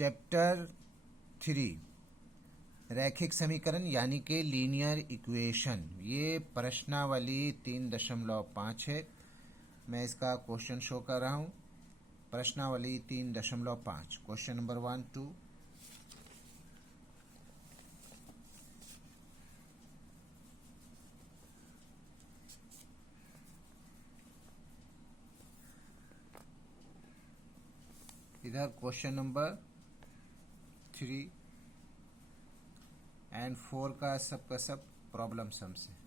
Chapter 3 रैखिक समीकरण यानी कि लीनियर इक्वेशन। ये प्रश्नावली 3.5 है। मैं इसका क्वेश्चन शो कर रहा हूँ। प्रश्नावली 3.5 क्वेश्चन नंबर 1 2। इधर क्वेश्चन नंबर 3 एंड 4 का सब प्रॉब्लम सम्स है।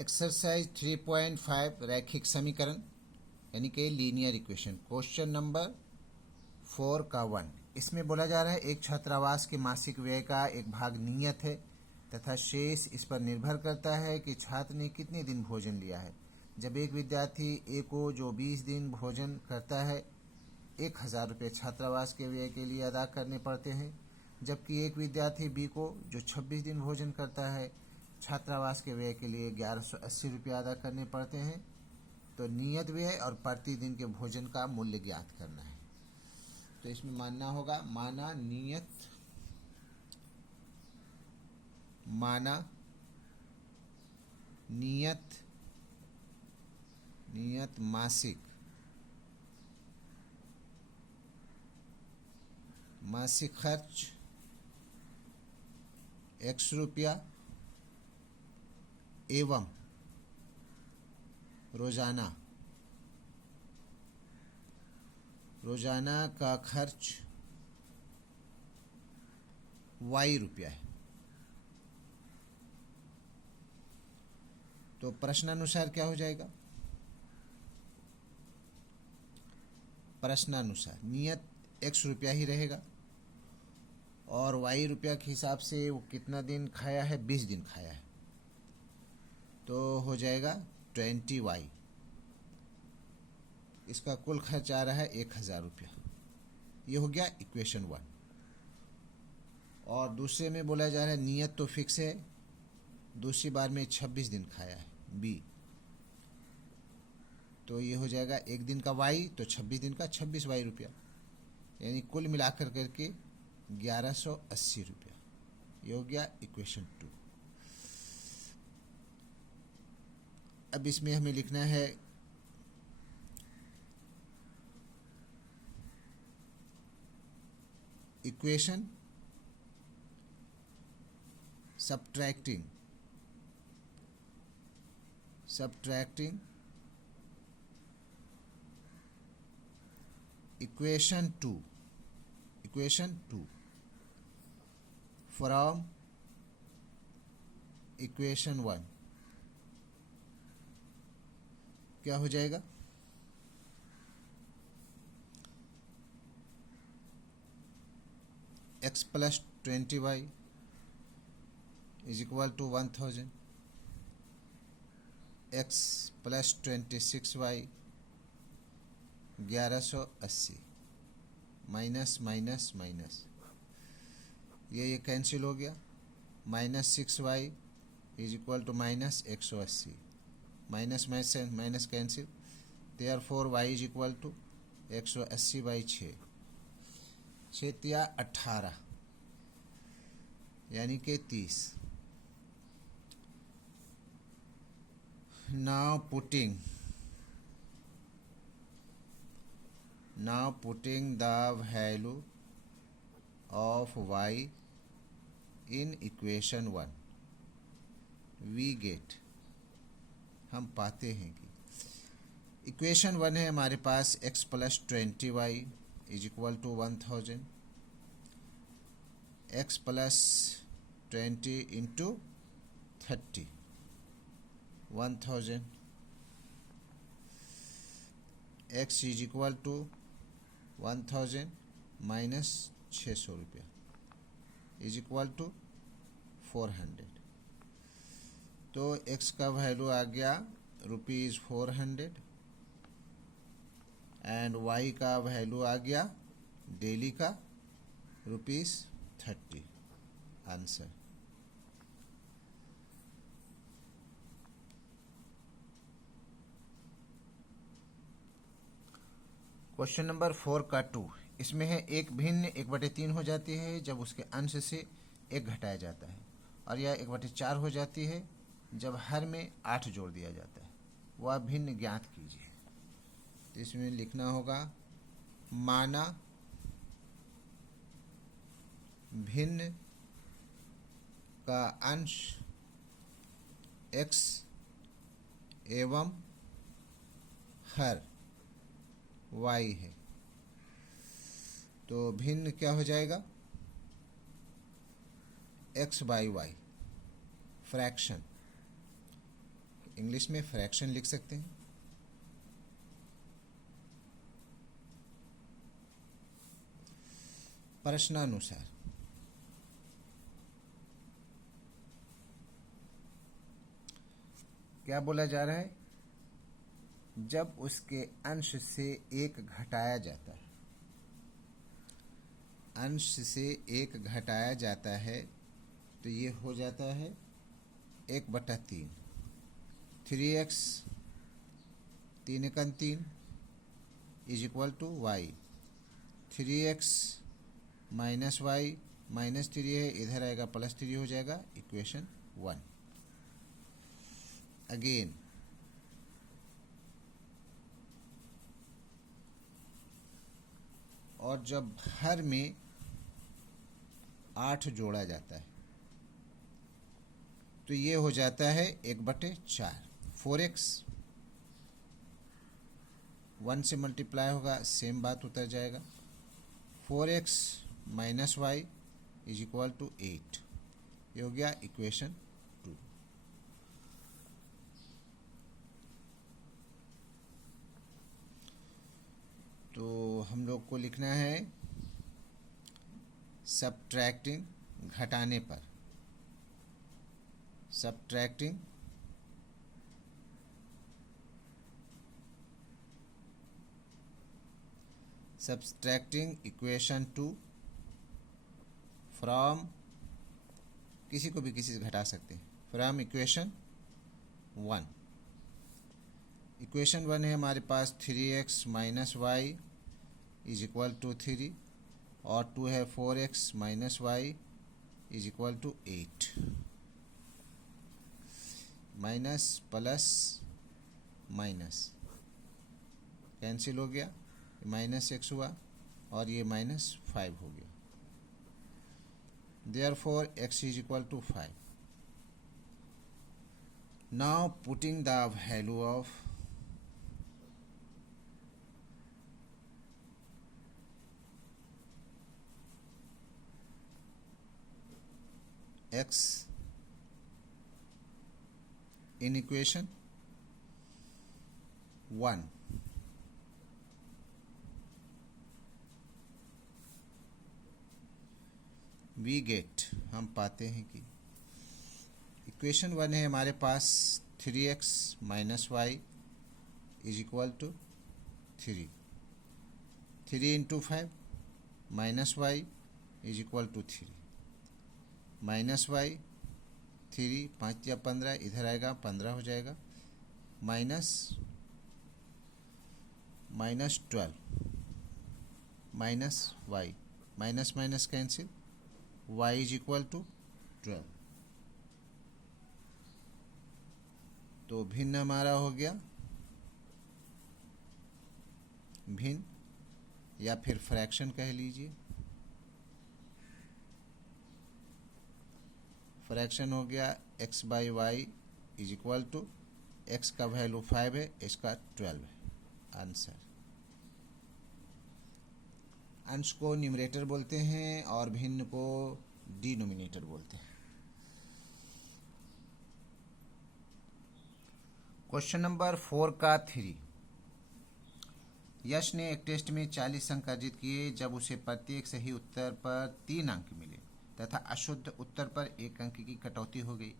एक्सरसाइज 3.5 रैखिक समीकरण यानी कि लीनियर इक्वेशन। क्वेश्चन नंबर 4 का 1। इसमें बोला जा रहा है एक छात्रावास के मासिक व्यय का एक भाग नियत है तथा शेष इस पर निर्भर करता है कि छात्र ने कितने दिन भोजन लिया है। जब एक विद्यार्थी ए को जो 20 दिन भोजन करता है 1000 रुपये छात्रावास के व्यय के लिए अदा करने पड़ते हैं, जबकि एक विद्यार्थी बी को जो 26 दिन भोजन करता है छात्रावास के व्यय के लिए 1180 रुपये अदा करने पड़ते हैं। तो नियत व्यय और प्रतिदिन के भोजन का मूल्य ज्ञात करना है। तो इसमें मानना होगा माना नियत मासिक खर्च x रुपया एवं रोजाना का खर्च y रुपया है। तो प्रश्नानुसार क्या हो जाएगा? प्रश्नानुसार नियत x रुपया ही रहेगा और y रुपया के हिसाब से वो कितना दिन खाया है? 20 दिन खाया है, तो हो जाएगा 20y। इसका कुल खर्च आ रहा है 1000 रुपया। ये हो गया इक्वेशन 1। और दूसरे में बोला जा रहा है नियत तो फिक्स है, दूसरी बार में 26 दिन खाया है बी, तो ये हो जाएगा एक दिन का y तो 26 दिन का 26y रुपया, यानी कुल मिलाकर करके 1180 रुपया। ये हो गया इक्वेशन 2। अब इसमें हमें लिखना है equation subtracting equation 2 from equation 1। क्या हो जाएगा? x plus 20y is equal to 1000, x plus 26y 1180, minus minus minus ये कैंसिल हो गया। -6y is equal to minus 180, minus minus cancel, therefore y is equal to 180/6, 6 तिया 18 यानी कि 30। Now putting the value of y in equation 1 we get, हम पाते हैं कि इक्वेशन 1 है हमारे पास x plus 20y is equal to 1000, x plus 20 into 30 1000, x is equal to 1000 minus 600 रुपया। Is equal to 400। तो x का वैल्यू आ गया ₹400 एंड y का वैल्यू आ गया डेली का ₹30। आंसर। क्वेश्चन नंबर 4 का 2, इसमें है एक भिन्न 1/3 हो जाती है जब उसके अंश से 1 घटाया जाता है, और यह 1/4 हो जाती है जब हर में 8 जोड़ दिया जाता है। वह भिन्न ज्ञात कीजिए। तो इसमें लिखना होगा माना भिन्न का अंश x एवं हर y है। तो भिन्न क्या हो जाएगा? x by y, fraction. English में फ्रैक्शन लिख सकते हैं। प्रश्नानुसार क्या बोला जा रहा है? जब उसके अंश से 1 घटाया जाता है, अंश से 1 घटाया जाता है तो ये हो जाता है 1/3। 3x 3 एकम 3 is equal to y. 3x minus y minus 3 है, इधर आएगा +3 हो जाएगा। इक्वेशन 1। अगेन और जब हर में 8 जोड़ा जाता है तो ये हो जाता है 1/4। 4x 1 से मल्टीप्लाई होगा, सेम बात उतर जाएगा। 4x minus y is equal to 8। ये हो गया इक्वेशन 2। तो हम लोग को लिखना है सबट्रैक्टिंग, घटाने पर। सबट्रैक्टिंग इक्वेशन 2 फ्रॉम, किसी को भी किसी से घटा सकते हैं, फ्रॉम इक्वेशन 1। इक्वेशन 1 है हमारे पास 3x minus y is equal to 3, और 2 है 4x minus y is equal to 8। Minus plus minus cancel हो गया, -x हुआ और ये -5 हो गया। Therefore x is equal to 5। Now putting the value of x in equation 1, we get, हम पाते हैं कि इक्वेशन 1 है हमारे पास 3x minus y is equal to 3। 3 into 5 minus y is equal to 3। Minus y 3, 5 या 15, इधर आएगा 15 हो जाएगा। Minus 12 minus y, minus minus cancel, y is equal to 12। तो भिन्न हमारा हो गया, भिन्न या फिर फ्रैक्शन कह लीजिए। फ्रैक्शन हो गया x by y is equal to, x का वैल्यू 5 है, इसका 12 है। आंसर। अंश को न्यूमरेटर बोलते हैं और भिन्न को डिनोमिनेटर बोलते हैं। क्वेश्चन नंबर 4 का 3, यश ने एक टेस्ट में 40 अंक अर्जित किए जब उसे प्रत्येक सही उत्तर पर 3 अंक मिले। तथा अशुद्ध उत्तर पर 1 अंक की कटौती हो गई।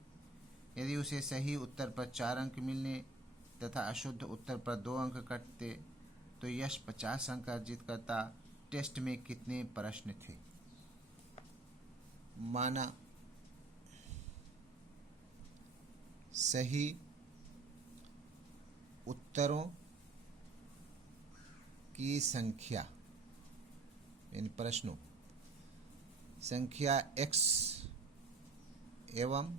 यदि उसे सही उत्तर पर 4 अंक मिलने तथा अशुद्ध उत्तर पर 2 अंक कटते तो यश 50 अंक अर्जित करता। टेस्ट में कितने प्रश्न थे? माना सही उत्तरों की संख्या यानी प्रश्नों संख्या x एवं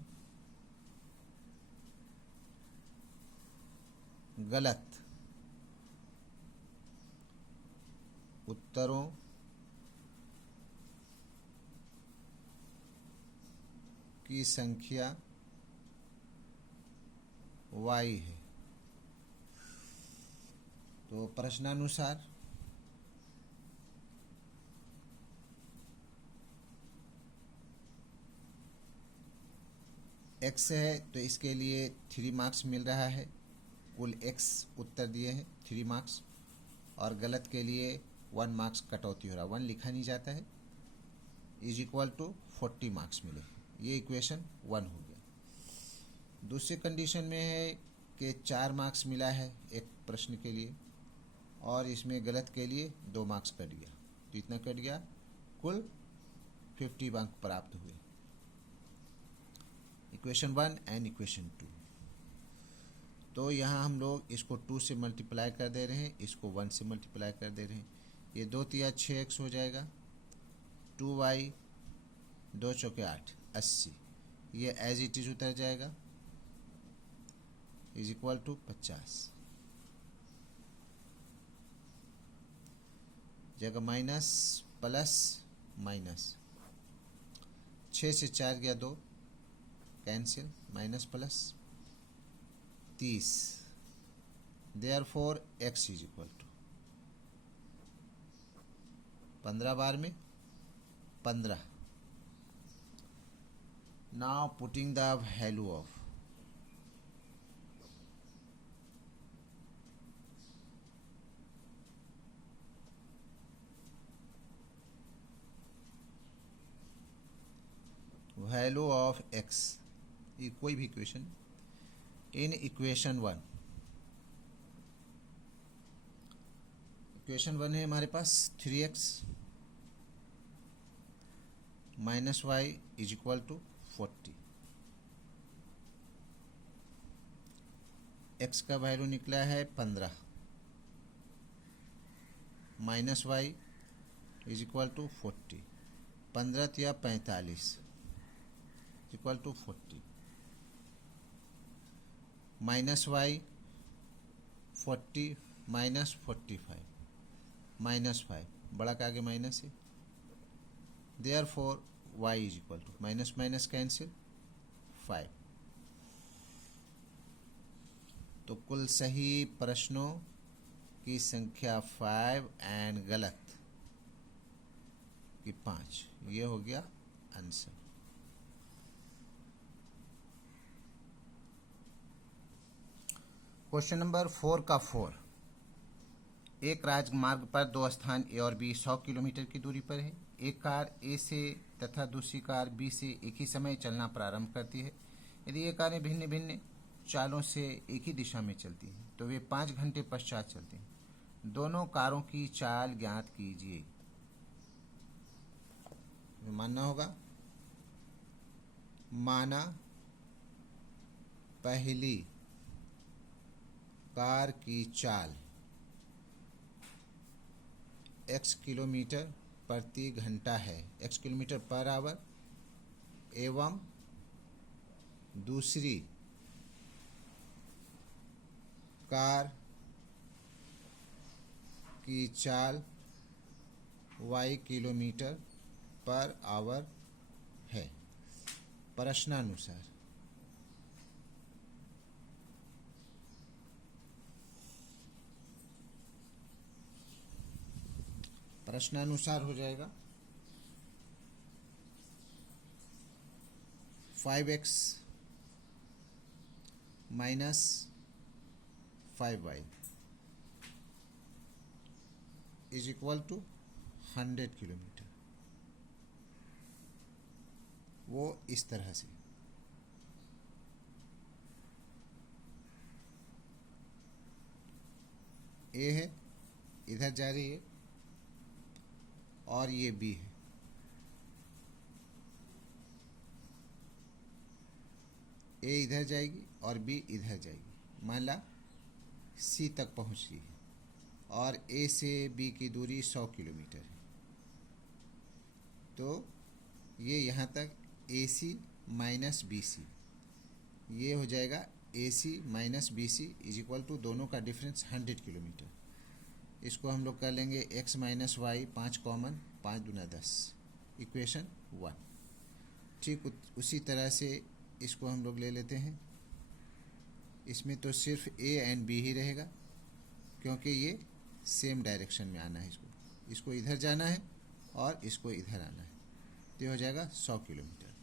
गलत उत्तरों की संख्या y है। तो प्रश्नानुसार x है तो इसके लिए 3 मार्क्स मिल रहा है। कुल x उत्तर दिए हैं 3 मार्क्स, और गलत के लिए 1 मार्क्स कटौती हो रहा है। 1 लिखा नहीं जाता है, इज इक्वल टू 40 मार्क्स मिले। ये इक्वेशन 1 हो गया। दूसरी कंडीशन में है कि 4 मार्क्स मिला है एक प्रश्न के लिए, और इसमें गलत के लिए 2 मार्क्स कट गया, तो इतना कट गया, कुल 50 अंक प्राप्त हुए। Equation 1 and equation 2। तो यहाँ हम लोग इसको 2 से मल्टीप्लाई कर दे रहे हैं, इसको 1 से मल्टीप्लाई कर दे रहे हैं। ये 2 तिया 6x हो जाएगा, 2y 2 चौके 8 80। ये एज इट इज उतर जाएगा, इज इक्वल टू 50। जगह माइनस प्लस माइनस, 6 से 4 गया 2, cancel, minus plus 30। Therefore x is equal to 15 बार में 15। Now putting the value of x, ये कोई भी इक्वेशन, इन इक्वेशन 1। इक्वेशन 1 है हमारे पास 3x minus y is equal to 40। x का वैल्यू निकला है 15, minus y is equal to 40। 15 या 45 equal to 40, minus y 40 minus 45 minus 5, बड़ा के आगे माइनस है। Therefore y is equal to minus minus cancel 5। तो कुल सही प्रश्नों की संख्या 5 एंड गलत की 5। ये हो गया आंसर। क्वेश्चन नंबर 4 का 4। एक राजमार्ग पर 2 स्थान ए और बी 100 किलोमीटर की दूरी पर है। एक कार ए से तथा दूसरी कार बी से एक ही समय चलना प्रारंभ करती है। यदि ये कारें भिन्न भिन्न चालों से एक ही दिशा में चलती हैं तो वे 5 घंटे पश्चात चलती हैं। दोनों कारों की चाल ज्ञात कीजिए। मानना होगा, माना पहली कार की चाल x किलोमीटर प्रति घंटा है, x किलोमीटर पर आवर, एवं दूसरी कार की चाल y किलोमीटर पर आवर है। प्रश्नानुसार हो जाएगा 5x minus 5y is equal to 100 kilometre. वो इस तरह से। ए है, इधर जा रही है, और ये बी है। ए इधर जाएगी और बी इधर जाएगी। मान ला सी तक पहुंच रही है और ए से बी की दूरी 100 किलोमीटर है। तो ये यहाँ तक ए सी माइनस बी सी, ये हो जाएगा A C minus B C is equal to दोनों का डिफरेंस 100 किलोमीटर। इसको हम लोग कर लेंगे x माइनस वाई, 5 कॉमन, 5 दूना 10, इक्वेशन 1। ठीक उसी तरह से इसको हम लोग ले लेते हैं। इसमें तो सिर्फ a एंड b ही रहेगा क्योंकि ये सेम डायरेक्शन में आना है। इसको इधर जाना है और इसको इधर आना है। तो ये हो जाएगा 100 किलोमीटर,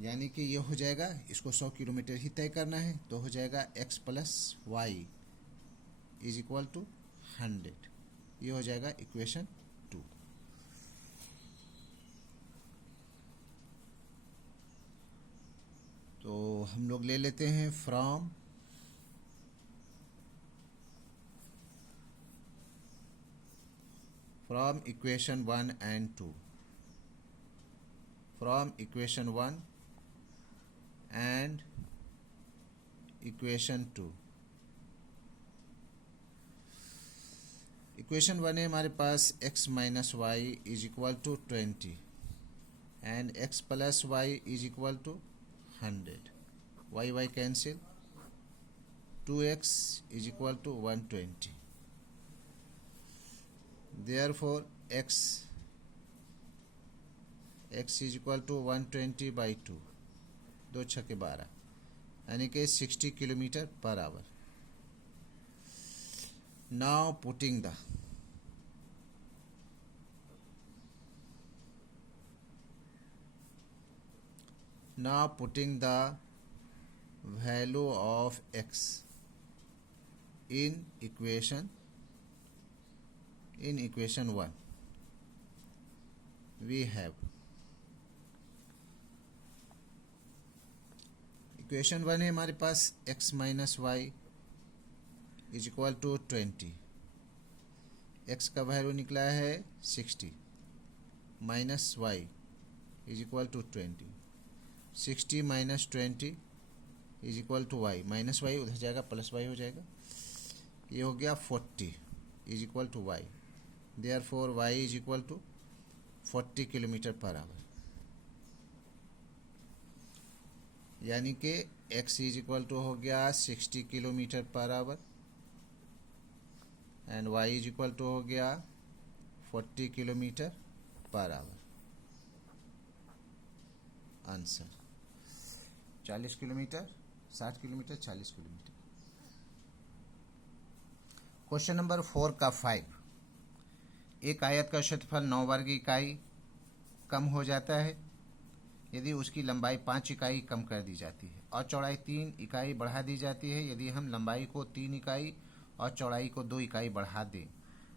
यानी कि ये हो जाएगा, इसको 100 किलोमीटर ही तय करना है। तो हो जाएगा x plus y is equal to 100। ये हो जाएगा इक्वेशन 2। तो हम लोग ले लेते हैं from equation 1 and 2, from equation 1 and equation 2। Equation 1 है हमारे पास x minus y is equal to 20 and x plus y is equal to 100। y cancel, 2x is equal to 120। Therefore x is equal to 120 by 2, 2 छक्के 12, यानी कि 60 kilometre per hour. Now putting the value of x in equation 1, we have equation 1 है हमारे पास x minus y is equal to 20। x का value निकला है 60 minus y is equal to 20। 60 minus 20 is equal to y, minus y उधर जाएगा plus Y हो जाएगा। ये हो गया 40 is equal to y. Therefore y is equal to 40 kilometre per hour, यानी कि x इज इक्वल टू हो गया 60 kilometre per hour and y is equal to हो गया 40 kilometre per hour. Answer 40 kilometre, 60 kilometre, 40 kilometre. Question number 4 का 5, एक आयत का क्षेत्रफल 9 वर्ग इकाई कम हो जाता है यदि उसकी लंबाई 5 इकाई कम कर दी जाती है और चौड़ाई 3 इकाई बढ़ा दी जाती है। यदि हम लंबाई को 3 इकाई और चौड़ाई को 2 इकाई बढ़ा दें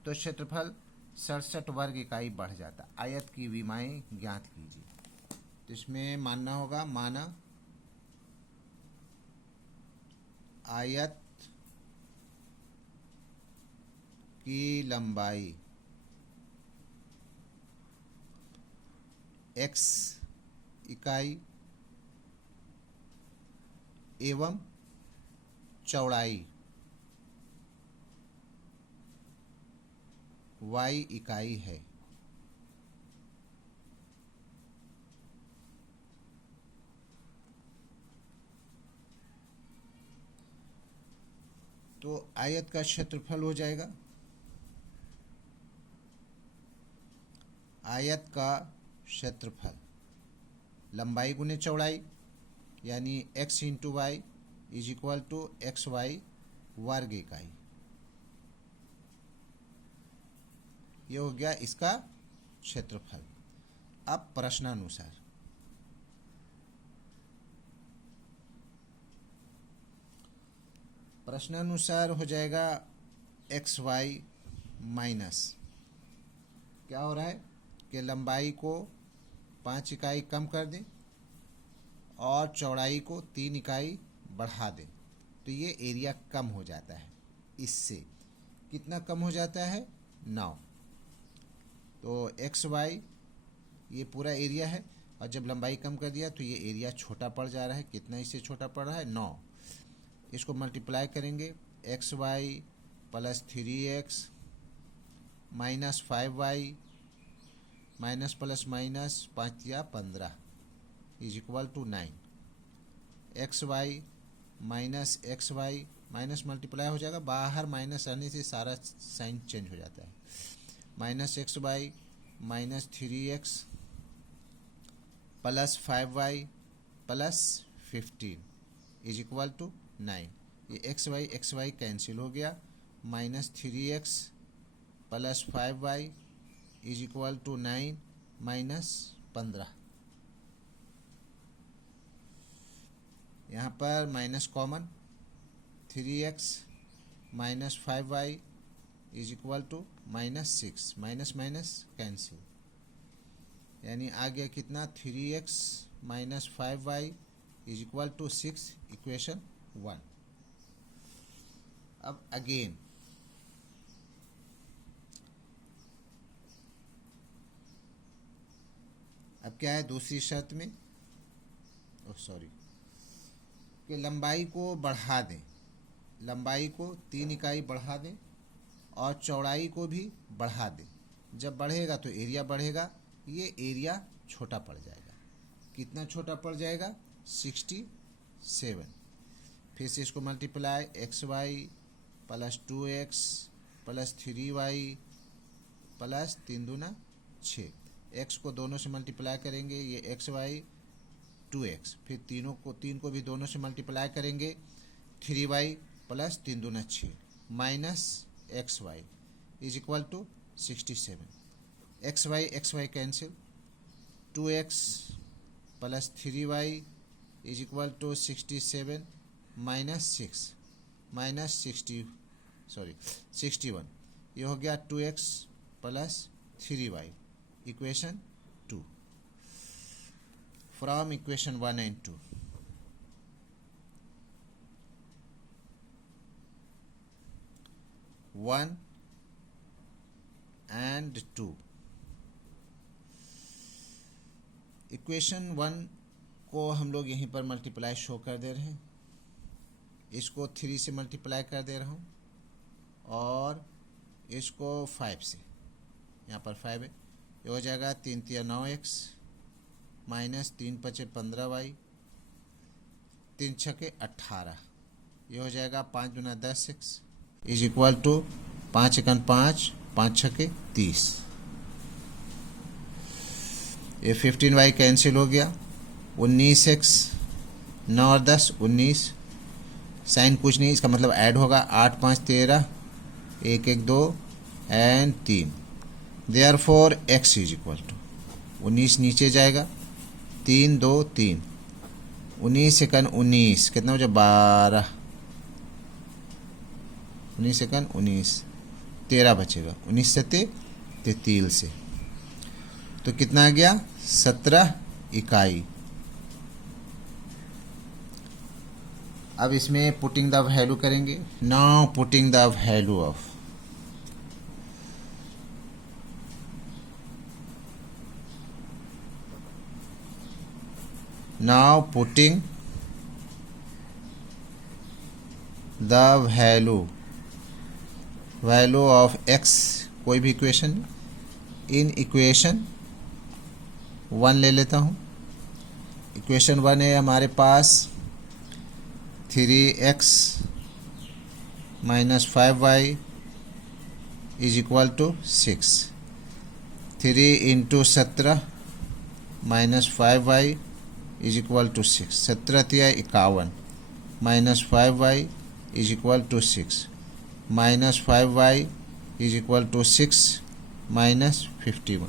तो क्षेत्रफल 67 वर्ग इकाई बढ़ जाता। आयत की विमाएं ज्ञात कीजिए। तो इसमें मानना होगा, माना आयत की लंबाई x इकाई एवं चौड़ाई y इकाई है। तो आयत का क्षेत्रफल हो जाएगा, आयत का क्षेत्रफल लंबाई गुने चौड़ाई यानी x into y is equal to x y वर्ग इकाई। ये हो गया इसका क्षेत्रफल। अब प्रश्नानुसार हो जाएगा एक्स वाई माइनस, क्या हो रहा है कि लंबाई को 5 इकाई कम कर दें और चौड़ाई को 3 इकाई बढ़ा दें तो ये एरिया कम हो जाता है। इससे कितना कम हो जाता है? 9। तो एक्स वाई ये पूरा एरिया है और जब लंबाई कम कर दिया तो ये एरिया छोटा पड़ जा रहा है। कितना इससे छोटा पड़ रहा है? 9। इसको मल्टीप्लाई करेंगे, x y plus 3x minus 5y minus plus minus 5 या 15 is equal to 9। X y minus x y minus multiply हो जाएगा, बाहर माइनस आने से सारा साइन चेंज हो जाता है। Minus x y minus 3x plus 5y plus 15 is equal to 9। ये एक्स वाई कैंसिल हो गया। Minus 3x plus 5y is equal to 9 minus 15। यहाँ पर minus common, 3x minus 5y is equal to minus 6। Minus minus cancel, यानी आ गया कितना? 3x minus 5y is equal to 6, equation 1। अब अगेन अब क्या है दूसरी शर्त में? कि लंबाई को बढ़ा दें, लंबाई को 3 इकाई बढ़ा दें और चौड़ाई को भी बढ़ा दें। जब बढ़ेगा तो एरिया बढ़ेगा, ये एरिया छोटा पड़ जाएगा। कितना छोटा पड़ जाएगा? 67। फिर से इसको multiply, x y plus 2x plus 3y plus 3 दूना 6। एक्स को दोनों से मल्टीप्लाई करेंगे, ये एक्स वाई 2x, फिर 3 को भी दोनों से मल्टीप्लाई करेंगे, 3y प्लस 3 दूना 6 minus x y is equal to 67। X y cancel, 2x plus 3y is equal to 67 minus 6 minus 61। ये हो गया 2x plus 3y, equation 2 from equation 1 and 2। One and 2। Equation 1 को हम लोग यहीं पर मल्टीप्लाई शो कर दे रहे हैं, इसको 3 से मल्टीप्लाई कर दे रहा हूँ और इसको 5 से, यहाँ पर 5 है, ये हो जाएगा 3 तिया 9x माइनस 3 पचे 15y 3 छके 18, ये हो जाएगा 5 दूना 10x इज इक्वल टू 5 एकन 5 5 छके 30। ये 15y कैंसिल हो गया, 19x 9 और 10 19, साइन कुछ नहीं, इसका मतलब ऐड होगा, 8 5 13 1 1 2 and 3। Therefore x is equal to 19 नीचे जाएगा, 3 2 3 19 एकन 19 कितना हो जाए 12, 19 एकन 19 13 बचेगा, 19 से 33 से, तो कितना आ गया 17 इकाई। अब इसमें पुटिंग द वैल्यू करेंगे। Now putting the value of now putting the value of x, कोई भी इक्वेशन, इन इक्वेशन 1 ले लेता हूँ। इक्वेशन 1 है हमारे पास 3x minus 5y is equal to 6, 3 into 17 minus 5y is equal to 6, 17 तिया 51 minus 5y is equal to 6 minus 5y is equal to 6 minus 51।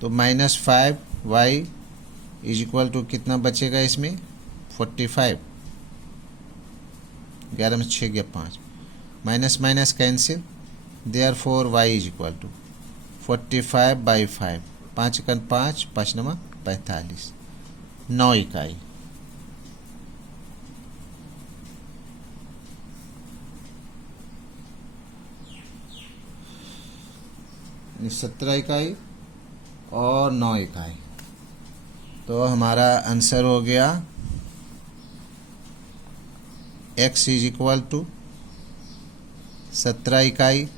तो minus 5y is equal to कितना बचेगा इसमें 45, 11 में 6 गया 5, minus minus cancel, therefore y is equal to 45/5, 5 एकन 5, 5 नवा 45, 9 इकाई। यानी 17 इकाई और 9 इकाई। तो हमारा आंसर हो गया x इज इक्वल टू 17 इकाई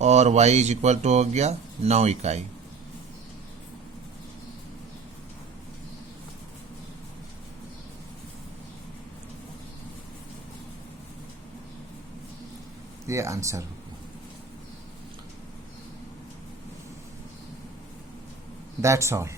और y इज इक्वल टू हो गया 9 इकाई। ये आंसर होगा। That's all.